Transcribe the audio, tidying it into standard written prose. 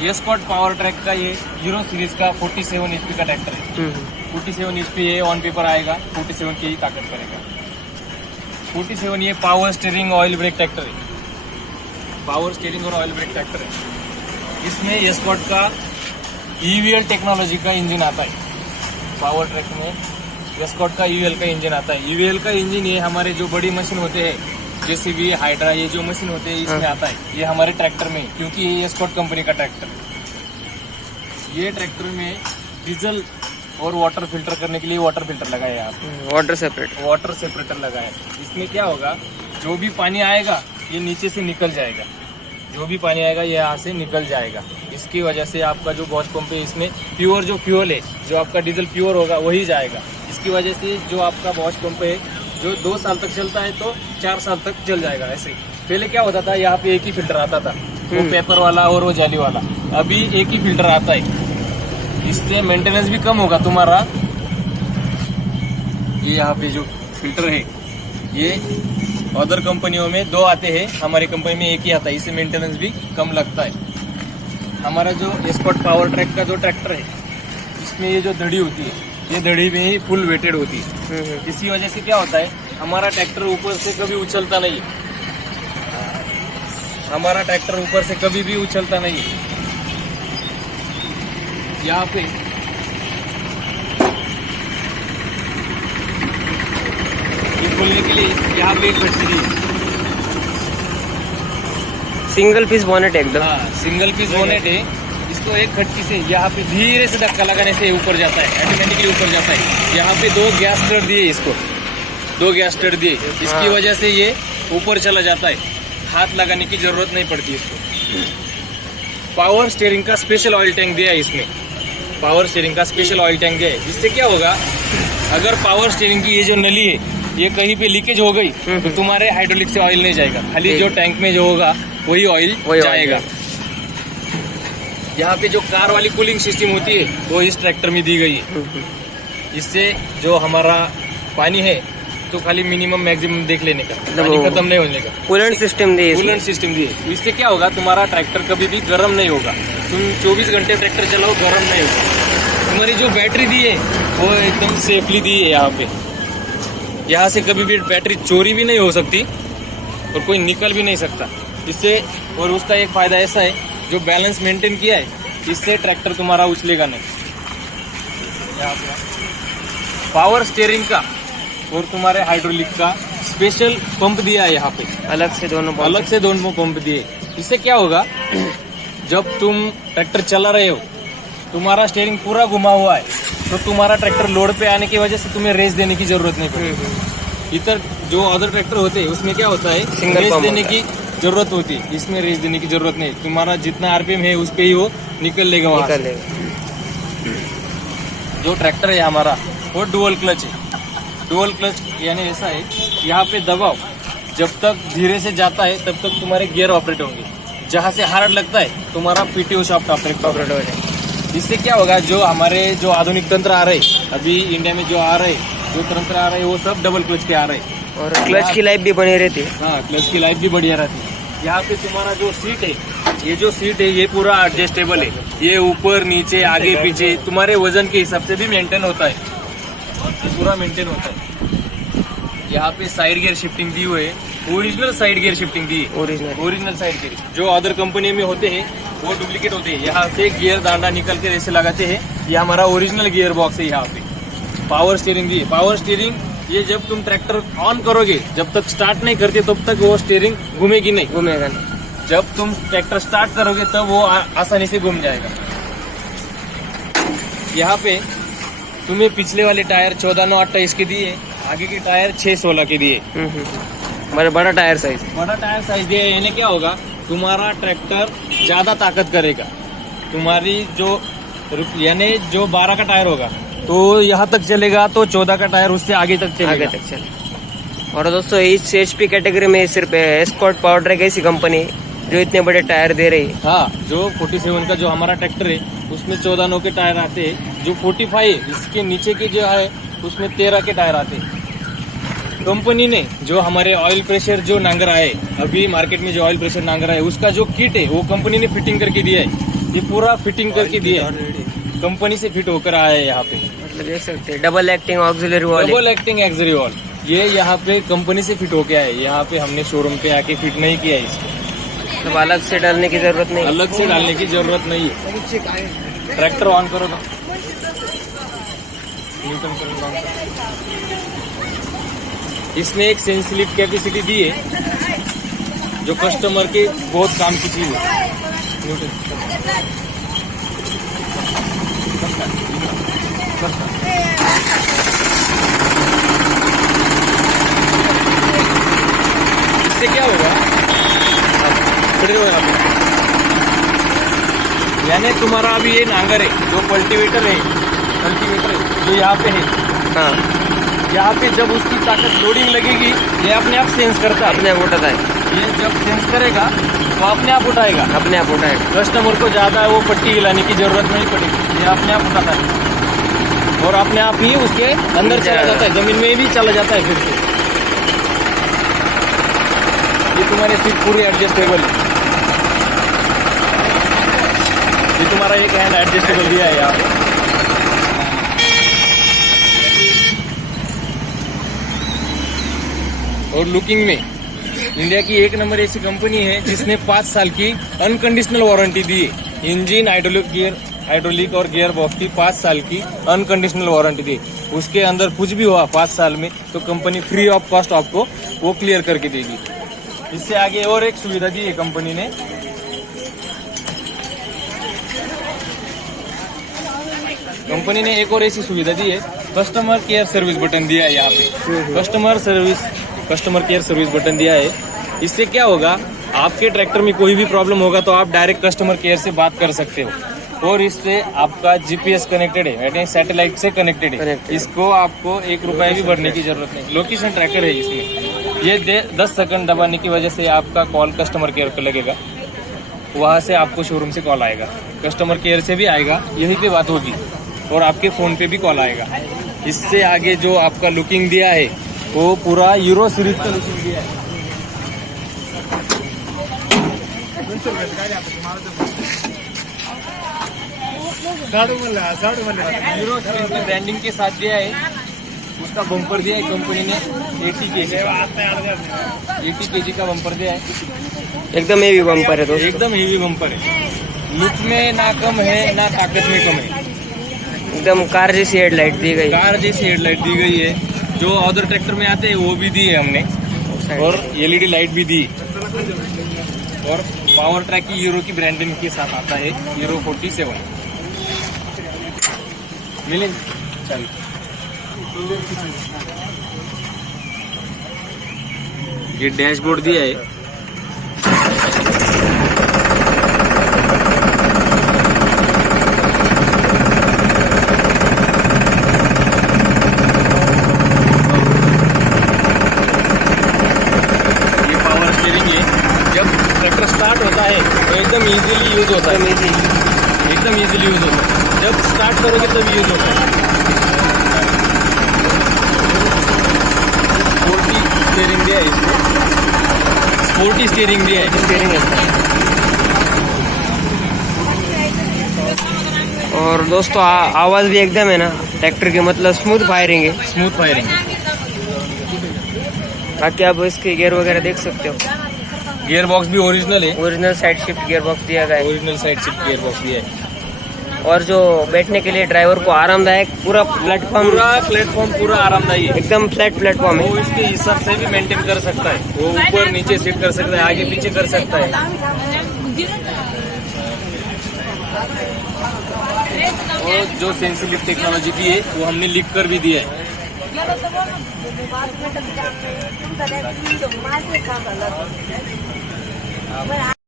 ये Scott power track का ये हीरो सीरीज का 47 HP का ट्रैक्टर है। 47 HP ये ऑन पेपर आएगा, 47 की ही ताकत करेगा। 47 ये power steering oil break tractor है, पावर स्टीयरिंग और ऑयल ब्रेक ट्रैक्टर है। इसमें ये स्कॉट का EVL टेक्नोलॉजी का इंजन आता है। पावर ट्रैक में ये स्कॉट का EVL का इंजन आता है। EVL का इंजन ये हमारे जो बड़ी मशीन होते हैं, जैसे भी हाइड्रा, ये जो मशीन होते हैं इसमें आता है। ये हमारे ट्रैक्टर में, क्योंकि ये स्कॉट कंपनी का ट्रैक्टर है। ये ट्रैक्टर में डीजल और वाटर फिल्टर करने के लिए वाटर फिल्टर लगाया है यहाँ, वाटर सेपरेटर लगाया है। इसमें क्या होगा, जो भी पानी आएगा ये नीचे से निकल जाएगा, जो भी पानी आएगा ये यहाँ से निकल जाएगा। इसकी वजह से आपका जो वॉश पंप है इसमें प्योर जो फ्यूल है, जो आपका डीजल प्योर होगा वही जाएगा। इसकी वजह से जो आपका वॉश पंप है जो 2 साल तक चलता है तो 4 साल तक चल जाएगा। ऐसे पहले क्या होता था, यहाँ पे एक ही फिल्टर आता था, वो पेपर वाला और वो जाली वाला। अभी एक ही फिल्टर आता है, इससे मेंटेनेंस भी कम होगा तुम्हारा। ये यहाँ पे जो फिल्टर है ये अदर कंपनियों में 2 आते हैं, हमारी कंपनी में एक ही आता है, इससे मेंटेनेंस भी कम लगता है। हमारा जो स्कॉट पावर ट्रैक का जो ट्रैक्टर है इसमें ये जो धड़ी होती है ये धड़ी में ही फुल वेटेड होती है। इसी वजह से क्या होता है, हमारा ट्रैक्टर ऊपर से कभी उछलता नहीं है, हमारा ट्रैक्टर ऊपर से कभी भी उछलता नहीं है। यहाँ पे ये खोलने के लिए यहाँ पे एक घट्टी दी है, सिंगल पीस बोनेट एकदम। हाँ, सिंगल पीस बोनेट है। इसको एक खटकी से यहाँ पे धीरे से धक्का लगाने से ऊपर जाता है, ऑटोमेटिकली ऊपर जाता है। यहाँ पे 2 गैस स्टर दिए, इसको 2 गैस स्टर दिए, इसकी वजह से ये ऊपर चला जाता है, हाथ लगाने की जरूरत नहीं पड़ती इसको। पावर स्टीयरिंग का स्पेशल ऑयल टैंक दिया है इसमें, पावर स्टीयरिंग का स्पेशल ऑयल टैंक दिया है। जिससे क्या होगा, अगर पावर स्टीयरिंग की ये जो नली है ये कहीं पे लीकेज हो गई तो तुम्हारे हाइड्रोलिक से ऑयल नहीं जाएगा, खाली जो टैंक में जो होगा वही ऑयल जाएगा। यहाँ पे जो कार वाली कूलिंग सिस्टम होती है वो इस ट्रैक्टर में दी गई है। इससे जो हमारा पानी है तो खाली मिनिमम मैक्सिमम देख लेने का, पानी खत्म नहीं होने का। कूलेंट सिस्टम दिए, इससे क्या होगा, तुम्हारा ट्रैक्टर कभी भी गर्म नहीं होगा। तुम 24 घंटे ट्रैक्टर चलाओ, गर्म नहीं होगा। तुम्हारी जो बैटरी दी है वो एकदम सेफली दी है। यहाँ पे यहाँ से कभी भी बैटरी चोरी भी नहीं हो सकती और कोई निकल भी नहीं सकता इससे। और उसका एक फायदा ऐसा है, जो बैलेंस मेंटेन किया है इससे ट्रैक्टर तुम्हारा उछलेगा नहीं। यहाँ पे पावर स्टीयरिंग का और तुम्हारे हाइड्रोलिक का स्पेशल पंप दिया है, यहाँ पे अलग से दोनों पंप दिए। इससे क्या होगा, जब तुम ट्रैक्टर चला रहे हो तुम्हारा स्टीयरिंग पूरा घुमा हुआ है तो तुम्हारा ट्रैक्टर लोड पे आने की वजह से तुम्हें रेस देने की जरूरत नहीं पड़ेगी। इधर जो अदर ट्रैक्टर होते हैं उसमें क्या होता है, रेस देने की जरूरत होती है, इसमें रेस देने की जरूरत नहीं। तुम्हारा जितना RPM है उस पे ही वो निकल लेगा वहाँ से। जो ट्रैक्टर है हमारा वो डुअल क्लच है। डुअल क्लच यानी ऐसा है, यहाँ पे दबाव जब तक धीरे से जाता है तब तक तुम्हारे गियर ऑपरेट होंगे, जहाँ से हार्ड लगता है तुम्हारा PTO शाफ्ट ऑपरेट हो जाएगा। इससे क्या होगा, जो हमारे जो आधुनिक तंत्र आ रहे अभी इंडिया में जो आ रहे, जो तंत्र आ रहे वो सब डबल क्लच के आ रहे और क्लच की लाइफ भी बनी रहती है। हाँ, क्लच की लाइफ भी बढ़िया रहती है। यहाँ पे तुम्हारा जो सीट है, ये जो सीट है ये पूरा एडजस्टेबल है, ये ऊपर नीचे आगे पीछे तुम्हारे वजन के हिसाब से भी मेंटेन होता है, पूरा मेंटेन होता है। यहाँ पे साइड गियर शिफ्टिंग दी हुई है, ओरिजिनल साइड गियर शिफ्टिंग दी है, ओरिजिनल साइड गियर। जो अदर कंपनी में होते हैं वो डुप्लीकेट होते हैं। यहाँ से गियर दांडा निकल के ऐसे लगाते हैं, ये हमारा ओरिजिनल गियर बॉक्स है। यहाँ पे पावर स्टीयरिंग दी है। पावर स्टीयरिंग ये जब तुम ट्रैक्टर ऑन करोगे, जब तक स्टार्ट नहीं करते तब तक वो स्टीयरिंग घूमेगा नहीं। जब तुम ट्रैक्टर स्टार्ट करोगे तब वो आसानी से घूम जाएगा। यहाँ पे तुम्हें पिछले वाले टायर 14/9/28 के दिए, आगे के टायर 6/16 के दिए। बड़ा टायर साइज दिए। इन्हें क्या होगा, तुम्हारा ट्रैक्टर ज्यादा ताकत करेगा। तुम्हारी जो यानी जो 12 का टायर होगा तो यहाँ तक चलेगा, तो 14 का टायर उससे आगे तक चलेगा। और दोस्तों इस HP कैटेगरी में सिर्फ स्कॉट पावर ट्रैक ऐसी कंपनी जो इतने बड़े टायर दे रही है। हाँ, जो 47 का जो हमारा ट्रैक्टर है उसमें 14/9 के टायर आते हैं। जो 45 है इसके नीचे के जो है उसमें 13 के टायर आते हैं। कंपनी ने जो हमारे ऑयल प्रेशर जो नांगरा है, अभी मार्केट में जो ऑयल प्रेशर नांगरा है उसका जो किट है वो कंपनी ने फिटिंग करके दिया है। ये पूरा फिटिंग करके दिया है, कंपनी से फिट होकर आया है यहाँ पे। मतलब देख सकते हैं डबल एक्टिंग ऑक्सिलरी वॉल है। डबल एक्टिंग एक्सरी वॉल ये यहाँ पे कंपनी से फिट होके आए। यहाँ पे हमने शोरूम पे आके फिट नहीं किया है इसको, मतलब अलग से डालने की जरूरत नहीं। अलग से डालने की जरूरत नहीं है। ट्रैक्टर ऑन करो ना, न्यूटन करंट ऑन करो। इसने एक सेंस लिफ्ट कैपेसिटी दी है जो कस्टमर के बहुत काम की चीज है। इससे क्या होगा, यानी तुम्हारा अभी ये नांगर है जो कल्टीवेटर है जो यहाँ पे है, हाँ यहाँ पे जब उसकी ताकत लोडिंग लगेगी ये अपने आप सेंस करता है। अपने आप उठाता है। ये जब सेंस करेगा तो अपने आप उठाएगा। अपने आप उठाएगा। कस्टमर को ज्यादा वो पट्टी हिलाने की जरूरत नहीं पड़ेगी, ये अपने आप उठाता है और अपने आप ही उसके अंदर चला जाता है, जमीन में भी चला जाता है। फिर से ये तुम्हारी सीट पूरी एडजस्टेबल है। ये तुम्हारा एक हैंड एडजस्टेबल दिया है यहाँ पे। और लुकिंग में इंडिया की एक नंबर ऐसी कंपनी है जिसने 5 साल की अनकंडीशनल वारंटी दी है। इंजन, हाइड्रोलिक और गियर बॉक्स की 5 साल की अनकंडीशनल वारंटी दी। उसके अंदर कुछ भी हुआ 5 साल में तो कंपनी फ्री ऑफ कॉस्ट आपको वो क्लियर करके देगी। इससे आगे और एक सुविधा दी है कंपनी ने, कंपनी ने एक और ऐसी सुविधा दी है, कस्टमर केयर सर्विस बटन दिया है यहाँ पे। कस्टमर केयर सर्विस बटन दिया है। इससे क्या होगा, आपके ट्रैक्टर में कोई भी प्रॉब्लम होगा तो आप डायरेक्ट कस्टमर केयर से बात कर सकते हो। और इससे आपका जीपीएस कनेक्टेड है, यानी सैटेलाइट से कनेक्टेड है। इसको आपको 1 रुपया भी भरने की जरूरत नहीं। लोकेशन ट्रैकर है इसमें। ये 10 सेकंड दबाने की वजह से आपका कॉल कस्टमर केयर पे लगेगा, वहाँ से आपको शोरूम से कॉल आएगा, कस्टमर केयर से भी आएगा, यहीं पे बात होगी और आपके फोन पे भी कॉल आएगा। इससे आगे जो आपका लुकिंग दिया है वो पूरा यूरो सीरीज का लुकिंग दिया है। यूरो सीरीज की ब्रांडिंग के साथ दिया है। उसका बम्पर दिया है कंपनी ने 80 kg का बम्पर दिया है। एकदम हेवी बम्पर है दोस्तों। एकदम हेवी बम्पर है। लुक में ना कम है ना ताकत में कम है। एकदम कार जैसी हेडलाइट दी गई। कार जैसी हेडलाइट दी गई है। जो अदर ट्रैक्टर में आते हैं वो भी दी है हमने, और एलईडी लाइट भी दी। और पावर ट्रैक की यूरो की ब्रांडिंग के साथ आता है, यूरो 47 मिलेंगे। चलिए, ये डैशबोर्ड दिया है। जब ट्रैक्टर स्टार्ट होता है तो एकदम इजीली यूज होता है, एकदम इजीली यूज होता है। जब स्टार्ट करोगे तब यूज होता है। स्पोर्टी स्टीयरिंग दिया है इसको, स्पोर्टी स्टीयरिंग दिया है। स्टीयरिंग और दोस्तों आवाज भी एकदम है ना ट्रैक्टर की, मतलब स्मूथ फायरिंग है। Smooth firing. बाकी आप इसके गियर वगैरह देख सकते हो। गियर बॉक्स भी ओरिजिनल है। Original side shift gear box दिया गया है। Original side shift gear box दिया है। और जो बैठने के लिए ड्राइवर को आरामदायक पूरा प्लेटफॉर्म पूरा आरामदायी है। एकदम फ्लैट प्लेटफॉर्म है। वो इसके हिसाब से भी मेंटेन कर सकता है। वो ऊपर नीचे सीट कर सकता है, आगे पीछे कर सकता है। और जो सेंसिटिव टेक्नोलॉजी की है वो हमने लिख कर भी दिया है।